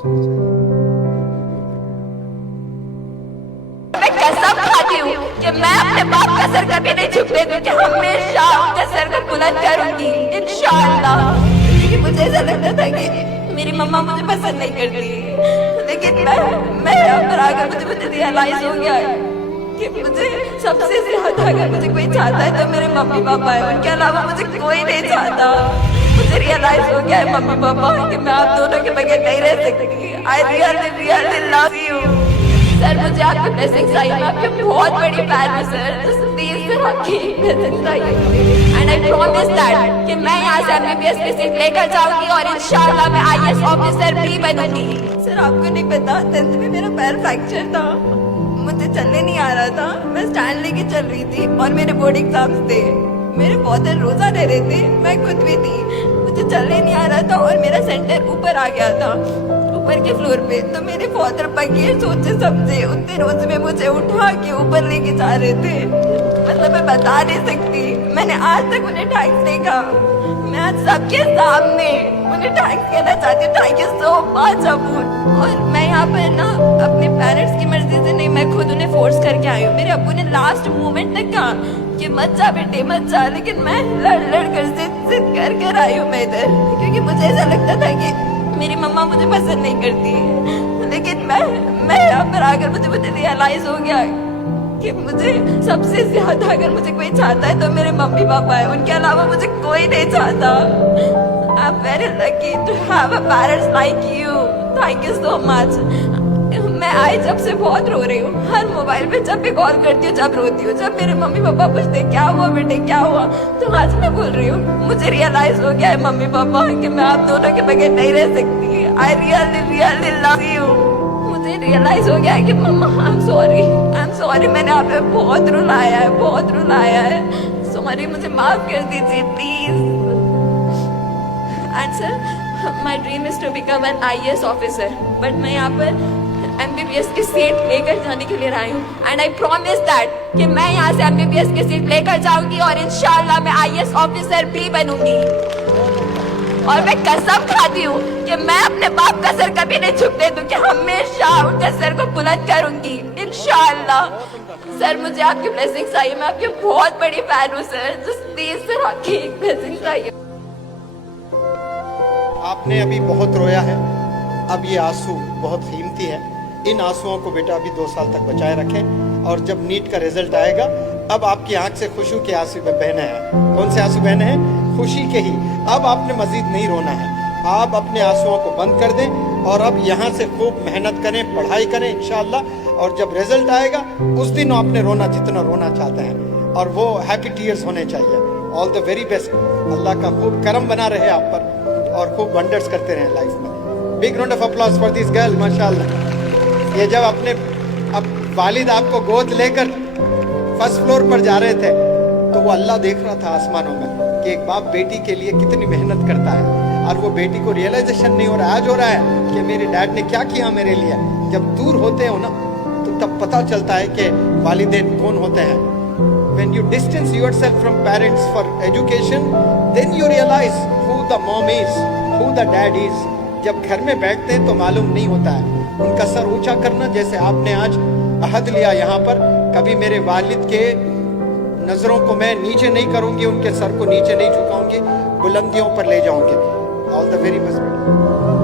मैं कसम खाती हूँ कि मैं अपने बाप का सर कभी नहीं झुकने दूंगी, हमेशा उनके सर को बुलंद करूंगी इंशाअल्लाह। क्योंकि मुझे ऐसा लगता था कि मेरी मम्मा मुझे पसंद नहीं करती, लेकिन मैं यहाँ पर आकर मुझे रियलाइज हो गया है कि मुझे सबसे ज्यादा अगर मुझे कोई चाहता है तो मेरे मम्मी पापा है, उनके अलावा मुझे कोई नहीं चाहता। मुझे रियलाइज हो गया है मम्मी पापा कि मैं आप दोनों के बगैर नहीं रह सकती। I really love you sir. मुझे आपकी ब्लेसिंग्स चाहिए, मैं आपकी बहुत बड़ी फैन हूँ सर। प्लीज सर आपकी ब्लेसिंग्स चाहिए एंड आई प्रॉमिस दैट कि मैं यहाँ से MBBS की सीट लेकर जाऊंगी और इंशाल्लाह मैं IAS ऑफिसर भी बनूंगी। सर आपको नहीं पता 10th में मेरा पैर फ्रैक्चर था, मुझे चलने नहीं आ रहा था, मैं स्टैंड लेके चल रही थी और मेरे बोर्ड एग्जाम्स थे। मेरे फादर रोजा रह रहे थे, मैं खुद भी थी, मुझे चलने नहीं आ रहा था और मेरा सेंटर ऊपर आ गया था, ऊपर के फ्लोर पे। तो मेरे फादर बगैर सोचे समझे उतने रोज में मुझे उठा के ऊपर लेके जा रहे थे। मतलब मैं बता नहीं सकती, मैंने आज तक उन्हें थैंक्स नहीं कहा। मैं आज सबके सामने उन्हें थैंक्स कहना चाहती हूँ। Thank you so much Abu. और मैं यहाँ पर ना अपने पेरेंट्स की मर्जी से नहीं, मैं खुद उन्हें फोर्स करके आई हूँ। मेरे अब्बू ने लास्ट मोमेंट तक कहा कि मत जा बेटे मत जा, लेकिन मैं लड़ कर जिद कर आई हूँ मैं इधर, क्योंकि मुझे ऐसा लगता था कि मेरी मम्मा मुझे पसंद नहीं करती। लेकिन मैं यहाँ पर आकर मुझे रियलाइज हो गया कि मुझे सबसे ज्यादा अगर मुझे कोई चाहता है तो मेरे मम्मी पापा है, उनके अलावा मुझे कोई नहीं चाहता। I am very lucky to have a parents like you. Thank you so much. मैं आई जब से बहुत रो रही हूँ, हर मोबाइल पे जब भी कॉल करती हूँ जब रोती हूँ। जब मेरे मम्मी पापा पूछते क्या हुआ बेटे क्या हुआ, तो आज मैं बोल रही हूँ मुझे रियलाइज हो गया है मम्मी पापा कि मैं आप दोनों के बगैर नहीं रह सकती। I really love you. मुझे रियलाइज हो गया है कि मम्मा आई एम सॉरी मैंने आप पे बहुत रुलाया है। सॉरी मुझे माफ कर दीजिए please. And sir my dream is to become an IAS officer, but मैं यहाँ पर MBBS की सीट लेकर जाने के लिए आई हूँ एंड आई प्रॉमिस दैट कि मैं यहाँ से MBBS की सीट लेकर जाऊंगी और इंशाल्लाह मैं IAS ऑफिसर भी बनूंगी। और मैं कसम खाती हूँ कि मैं अपने बाप का सर कभी नहीं झुकने दूंगी, हमेशा उनके सर को बुलंद करूंगी इंशाल्लाह। सर मुझे आपकी ब्लेसिंग्स चाहिए, मैं आपकी बहुत बड़ी फैन हूँ सर। जस्ट प्लीज सर आपकी ब्लेसिंग्स चाहिए। आपने अभी बहुत रोया है, अब ये आंसू बहुत कीमती है। इन आंसुओं को बेटा अभी 2 साल तक बचाए रखें और जब नीट का रिजल्ट आएगा अब आपकी आंख से खुशी के आंसू बहने हैं। कौन से आंसू बहने हैं? खुशी के ही। अब आपने मजीद नहीं रोना है, आप अपने आंसुओं को बंद कर दें और अब यहाँ से खूब मेहनत करें, पढ़ाई करें इंशाअल्लाह। और जब रिजल्ट आएगा उस दिन आपने रोना जितना रोना चाहते हैं और वो हैप्पी टीयर्स होने चाहिए। All the very best. Allah का खूब करम बना रहे आप पर और खूब वंडर्स करते रहें लाइफ में। Big round of applause for this girl माशाअल्लाह। ये जब अब वालिद आपको गोद लेकर फर्स्ट फ्लोर पर जा रहे थे तो वो अल्लाह देख रहा था आसमानों में कि एक बाप बेटी के लिए कितनी मेहनत करता है और वो बेटी को रियलाइजेशन नहीं हो रहा, आज हो रहा है कि मेरे डैड ने क्या किया मेरे लिए। जब दूर होते हो ना तो तब पता चलता है कि वालिदैन कौन होते हैं। When you distance yourself from parents for education, then you realize who the mom is, who the dad is. जब घर में बैठते हैं तो मालूम नहीं होता है। उनका सर ऊंचा करना, जैसे आपने आज अहद लिया यहाँ पर, कभी मेरे वालिद के नजरों को मैं नीचे नहीं करूंगी, उनके सर को नीचे नहीं झुकाऊंगी, बुलंदियों पर ले जाऊंगी। All the very best.